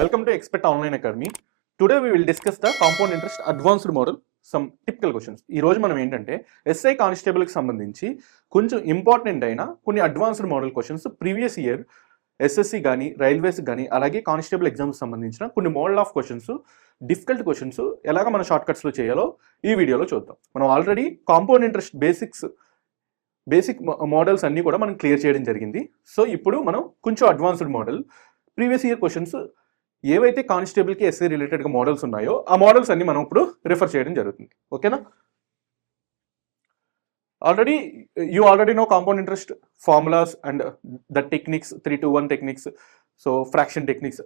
Welcome to Expert Online Academy. Today we will discuss the compound interest advanced model, some typical questions. ఈ రోజు మనం ఏంటంటే SI కానిస్టేబుల్కి సంబంధించి కొంచెం ఇంపార్టెంట్ అయిన కొన్ని advanced model questions previous year SSC కానీ రైల్వేస్ కానీ అలాగే కానిస్టేబుల్ ఎగ్జామ్స్ సంబంధించిన కొన్ని model of questions difficult questions ఎలాగ మన షార్ట్ కట్స్లో చేయాలో ఈ వీడియోలో చూద్దాం. మనం already compound interest basic models అన్నీ కూడా మనం క్లియర్ చేయడం జరిగింది. సో ఇప్పుడు మనం కొంచెం advanced model previous year questions ఏవైతే కానిస్టేబుల్కి ఎస్ఐ రిలేటెడ్గా మోడల్స్ ఉన్నాయో ఆ మోడల్స్ అన్ని మనం ఇప్పుడు రిఫర్ చేయడం జరుగుతుంది. ఓకేనా? you already know compound interest formulas and the techniques, 3-to-1 techniques, so fraction techniques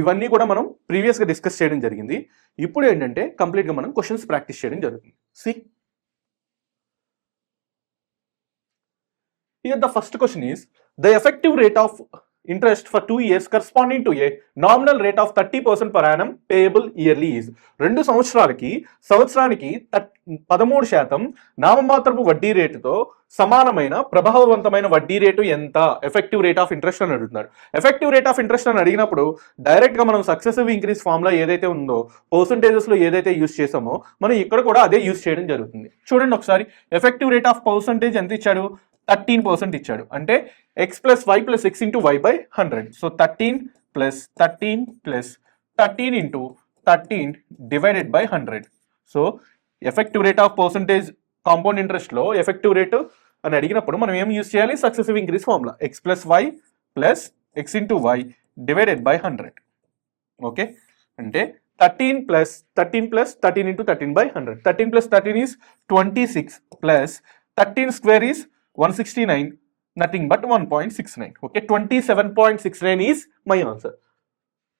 ఇవన్నీ కూడా మనం ప్రీవియస్గా డిస్కస్ చేయడం జరిగింది. ఇప్పుడు ఏంటంటే కంప్లీట్గా మనం క్వశ్చన్స్ ప్రాక్టీస్ చేయడం జరుగుతుంది. See here the first question is the effective rate of interest for 2 years corresponding to a nominal rate of 30% per annum payable yearly is. 2 సంవత్సరానికి 13% నామమాత్రపు వడ్డీ రేటుతో సమానమైన ప్రభావవంతమైన వడ్డీ రేటు ఎంత? ఎఫెక్టివ్ రేట్ ఆఫ్ ఇంట్రెస్ట్ అని అడుగుతున్నాడు. ఎఫెక్టివ్ రేట్ ఆఫ్ ఇంట్రెస్ట్ అని అడిగినప్పుడు డైరెక్ట్గా మనం సక్సెసివ్ ఇంక్రీజ్ ఫార్ములా ఏదైతే ఉందో పర్సంటేజెస్లో ఏదైతే యూస్ చేసామో మనం ఇక్కడ కూడా అదే యూస్ చేయడం జరుగుతుంది. చూడండి ఒకసారి, ఎఫెక్టివ్ రేట్ ఆఫ్ పర్సంటేజ్ ఎంత ఇచ్చాడు? 13% ఇచ్చాడు. అంటే x plus y plus x into y by 100. So 13 plus 13 into 13 divided by 100. So effective rate of percentage compound interest లో effective rate అని అడిగినప్పుడు మనం ఏం యూజ్ చేయాలి? Successive increase formula x plus y plus x into y divided by 100. Okay, అంటే 13 plus 13 into 13 by 100. 13 plus 13 is 26 plus 13 square is 169, nothing but 1.69. okay, 27.69 is my answer.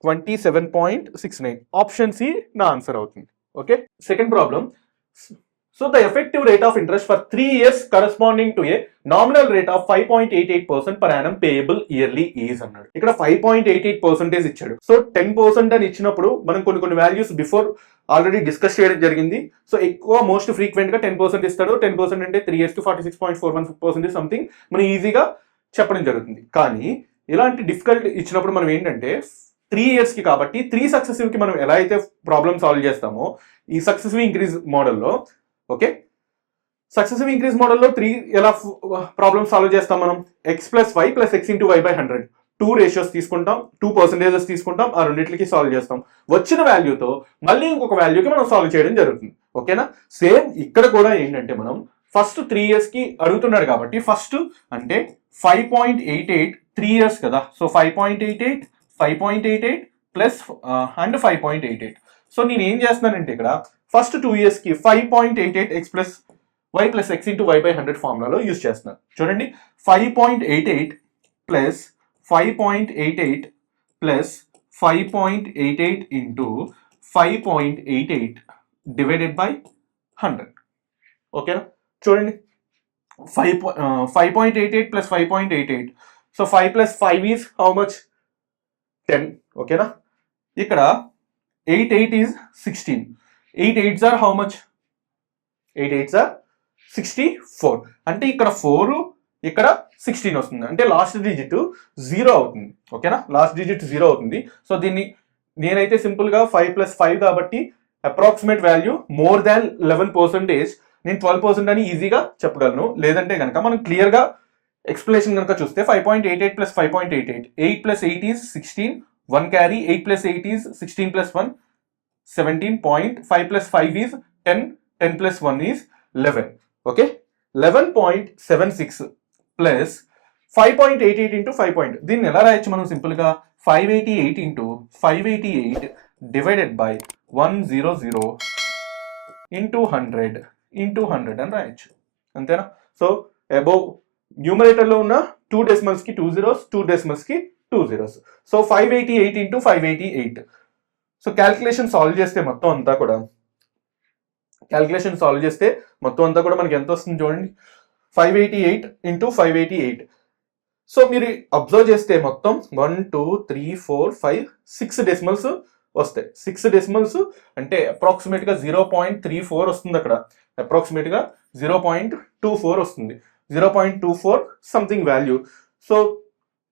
27.69 option C na answer అవుతుంది. okay, second problem. So the effective rate of interest for 3 years corresponding to a nominal rate of 5.88% per annum payable yearly is అన్నాడు. ఇక్కడ 5.88% ఇచ్చాడు. So 10% అని ఇచ్చినప్పుడు మనం కొన్ని values before already discuss చేయడం జరిగింది. సో ఎక్కువ మోస్ట్ ఫ్రీక్వెంట్గా 10% ఇస్తాడు. 10% అంటే 3 years to 46.41% సంథింగ్ మనం ఈజీగా చెప్పడం జరుగుతుంది. కానీ ఇలాంటి డిఫికల్ట్ ఇచ్చినప్పుడు మనం ఏంటంటే 3 yearsకి కాబట్టి 3 సక్సెసివ్కి మనం ఎలా అయితే ప్రాబ్లమ్ సాల్వ్ చేస్తామో ఈ సక్సెసివ్ ఇంక్రీజ్ మోడల్లో, ఓకే, సక్సెసివ్ ఇంక్రీజ్ మోడల్లో 3 ఎలా ప్రాబ్లమ్ సాల్వ్ చేస్తాం మనం? x plus y plus x into y by 100. 2 ratios తీసుకుంటాం, 2 పర్సెంటేజెస్ తీసుకుంటాం, ఆ రెండింటికి సాల్వ్ చేస్తాం. వచ్చిన వాల్యూతో మళ్ళీ ఇంకొక వాల్యూకి మనం సాల్వ్ చేయడం జరుగుతుంది. ఓకేనా? సేమ్ ఇక్కడ కూడా ఏంటంటే మనం ఫస్ట్ 3 yearsకి అడుగుతున్నాడు కాబట్టి ఫస్ట్ అంటే 5.88 3 years కదా. So 5.88 plus and 5.88. సో నేను ఏం చేస్తున్నానంటే ఇక్కడ ఫస్ట్ 2 yearsకి 5.88 x plus y plus x into y by 100 ఫార్ములాలో యూజ్ చేస్తున్నాను. చూడండి, 5.88 plus 5.88 plus 5.88 into 5.88 divided by 100. ఓకేనా? చూడండి, 5.88 plus 5.88. So 5 plus 5 is how much? 10. ఓకేనా? ఇక్కడ 8 is 16. 8 8s are how much? 8 8s are 64. అంటే ఇక్కడ 4 ఇక్కడ 16 వస్తుంది. అంటే లాస్ట్ డిజిట్ 0 అవుతుంది. ఓకేనా? లాస్ట్ డిజిట్ 0 అవుతుంది. సో దీన్ని నేనైతే సింపుల్గా 5 ప్లస్ 5 కాబట్టి అప్రాక్సిమేట్ వాల్యూ మోర్ దాన్ 11%, నేను 12% అని ఈజీగా చెప్పగలను. లేదంటే కనుక మనం క్లియర్గా ఎక్స్ప్లెనేషన్ కనుక చూస్తే 5.88 plus 5.88, 8 plus 8 is 16, 1 carry, 8 plus 8 is 16 plus 1 17 point, 5 plus 5 is 10, 10 plus 1 is 11. Okay, 11.76 plus 5.88 into 5. దీన్ని ఎలా రాయొచ్చు మనం? సింపుల్గా 588 ఇంటూ 588 డివైడెడ్ బై 100 ఇంటూ 100 అని రాయొచ్చు. అంతేనా? సో అబౌవ్ న్యూమరేటర్లో ఉన్న 2 డెసిమల్స్కి 2 zeros, 2 డెసిమల్స్కి 2 zeros. So 588 into 588. So calculation solve చేస్తే మొత్తం అంతా కూడా మనకి ఎంత వస్తుంది చూడండి, 588 ఇంటూ 588. సో మీరు అబ్జర్వ్ చేస్తే మొత్తం 1 2 3 4 5 6 డెసిమల్స్ వస్తాయి. 6 డెసిమల్స్ అంటే అప్రాక్సిమేట్గా 0.34 వస్తుంది. అక్కడ అప్రాక్సిమేట్గా 0.24 వస్తుంది. 0.24 సంథింగ్ వాల్యూ. సో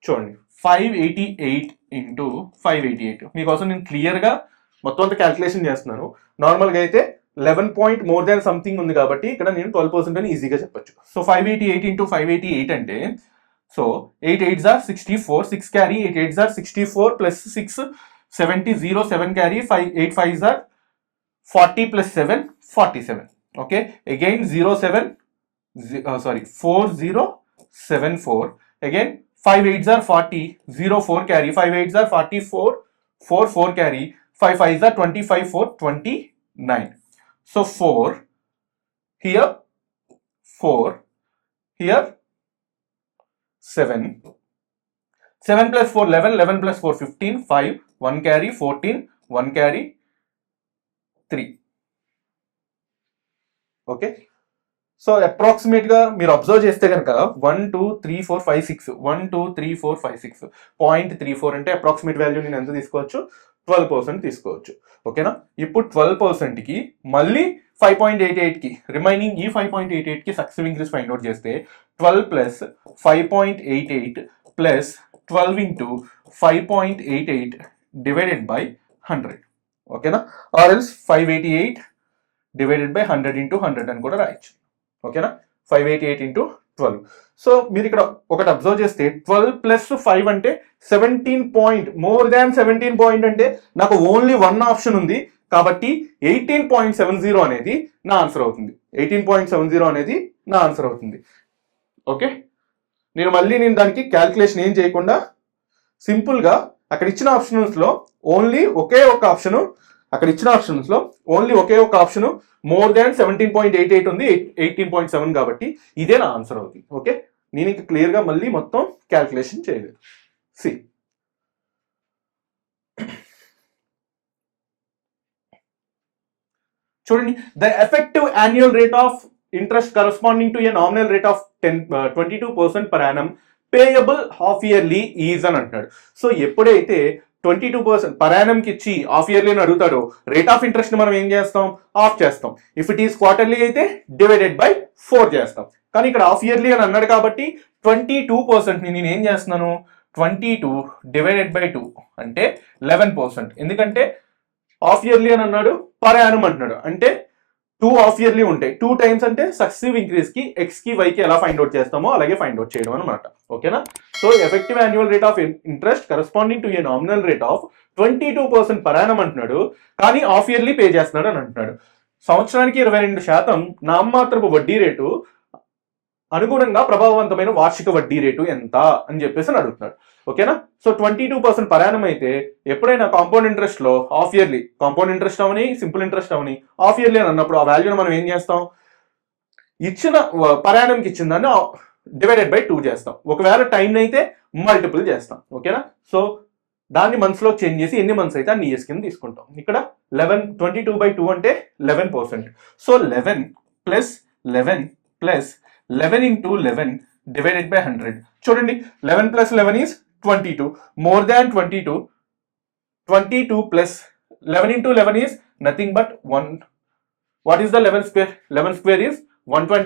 చూడండి 588 ఇంటూ 588 మీకోసం నేను క్లియర్గా మొత్తం అంతా క్యాల్కులేషన్ చేస్తున్నాను. నార్మల్గా అయితే 11 పాయింట్ మోర్ దాన్ సంథింగ్ ఉంది కాబట్టి ఇక్కడ నేను 12% అని ఈజీగా చెప్పొచ్చు. సో 588 ఇంటూ 588 అంటే so 8 8s are 64, 6 carry, 8 8s are 64 plus 6 70, 0 7 carry, 5 8 5s are 40 plus 7 47. Okay, again 0 7 4074, again 5 8s are 40, 0 4 carry, 5 8s are 44, 4 4 carry, 5 5s are 25 4 29. So 4 here, 4 here, 7 plus 4 11, 11 plus 4 15, 5 1 carry, 14 1 carry, 3. Okay, so అప్రాక్సిమేట్గా మీరు observe చేస్తే కనుక 1 2 3 4 5 6 1 2 3 4 5 6 0.34 అంటే approximate value నేను ఎంత తీసుకోవచ్చు, 12% తీసుకోవచ్చు. ఓకేనా, ఇప్పుడు 12%కి మళ్ళీ 5.88కి రిమైనింగ్ ఈ 5.88కి సక్సెసివ్ ఇంక్రీస్ ఫైండ్ అవుట్ చేస్తే 12 plus 5.88 plus 12 into 5.88 divided by 100. ఓకేనా, or else 588 divided by 100 into 100 అని కూడా రాయొచ్చు. ఓకేనా, 588 ఇంటూ 12. సో మీరు ఇక్కడ ఒకటి అబ్జర్వ్ చేస్తే 12 ప్లస్ 5 అంటే 17 పాయింట్, మోర్ దాన్ 17 పాయింట్ అంటే నాకు ఓన్లీ వన్ ఆప్షన్ ఉంది కాబట్టి 18.70 అనేది నా ఆన్సర్ అవుతుంది. 18.70 అనేది నా ఆన్సర్ అవుతుంది. ఓకే, నేను దానికి క్యాల్కులేషన్ ఏం చేయకుండా సింపుల్గా అక్కడ ఇచ్చిన ఆప్షన్స్లో ఓన్లీ ఒకే ఒక ఆప్షను, మోర్ దాన్ 17.88 ఉంది, 18.7 కాబట్టి ఇదే నా ఆన్సర్ అవుతుంది. ఓకే, నేను ఇంకా క్లియర్గా మళ్ళీ మొత్తం క్యాల్కులేషన్ చేయలేదు. సి చూడండి, the effective annual rate of interest corresponding to A nominal rate of 22% per annum payable half yearly is అని అంటాడు. సో ఎప్పుడైతే 22% పర్ యానంకి ఇచ్చి హాఫ్ ఇయర్లీ అని అడుగుతాడో రేట్ ఆఫ్ ఇంట్రెస్ట్ మనం ఏం చేస్తాం, ఆఫ్ చేస్తాం. ఇఫ్ ఇట్ ఈస్ క్వార్టర్లీ అయితే డివైడెడ్ బై 4 చేస్తాం. కానీ ఇక్కడ హాఫ్ ఇయర్లీ అని అన్నాడు కాబట్టి 22%ని నేను ఏం చేస్తున్నాను, 22 డివైడెడ్ బై 2 అంటే 11%. ఎందుకంటే హాఫ్ ఇయర్లీ అని అన్నాడు, పర్ యానం అంటున్నాడు అంటే 2 హాఫ్ ఇయర్లీ ఉంటాయి. 2 టైమ్స్ అంటే సక్సెసివ్ ఇంక్రీజ్ కి ఎక్స్ కి వై కి ఎలా ఫైండ్ అవుట్ చేస్తామో అలాగే ఫైండ్ అవుట్ చేయడం అనమాట. ఓకేనా, so effective annual rate of interest corresponding to A nominal rate of 22% per annum అంటున్నాడు, కానీ హాఫ్ ఇయర్లీ పే చేస్తున్నాడు అని అంటున్నాడు. సంవత్సరానికి 22% నామమాత్రపు వడ్డీ రేటు అనుగుణంగా ప్రభావవంతమైన వార్షిక వడ్డీ రేటు ఎంత అని చెప్పేసి అడుగుతున్నాడు. ఓకేనా, సో 22% పర్ యానం అయితే ఎప్పుడైనా కాంపౌండ్ ఇంట్రెస్ట్ లో హాఫ్ ఇయర్లీ, కాంపౌండ్ ఇంట్రెస్ట్ అవని సింపుల్ ఇంట్రెస్ట్ అవని హాఫ్ ఇయర్లీ అని అన్నప్పుడు ఆ వాల్యూని మనం ఏం చేస్తాం, ఇచ్చిన పర్ యానంకి ఇచ్చిన దాన్ని డివైడెడ్ బై 2 చేస్తాం. ఒకవేళ టైం అయితే మల్టిపుల్ చేస్తాం. ఓకేనా, సో దాన్ని మంత్స్లో చేంజ్ చేసి ఎన్ని మంత్స్ అయితే అన్ని ఇయర్స్ కింద తీసుకుంటాం. ఇక్కడ 22/2 అంటే 11%. So 11 plus 11 into 11 divided by 100. చూడండి, 11 plus 11 is 22, more than 22. 22 plus 11 into 11 is nothing but 1. What is the 11 square? 11 square is 120.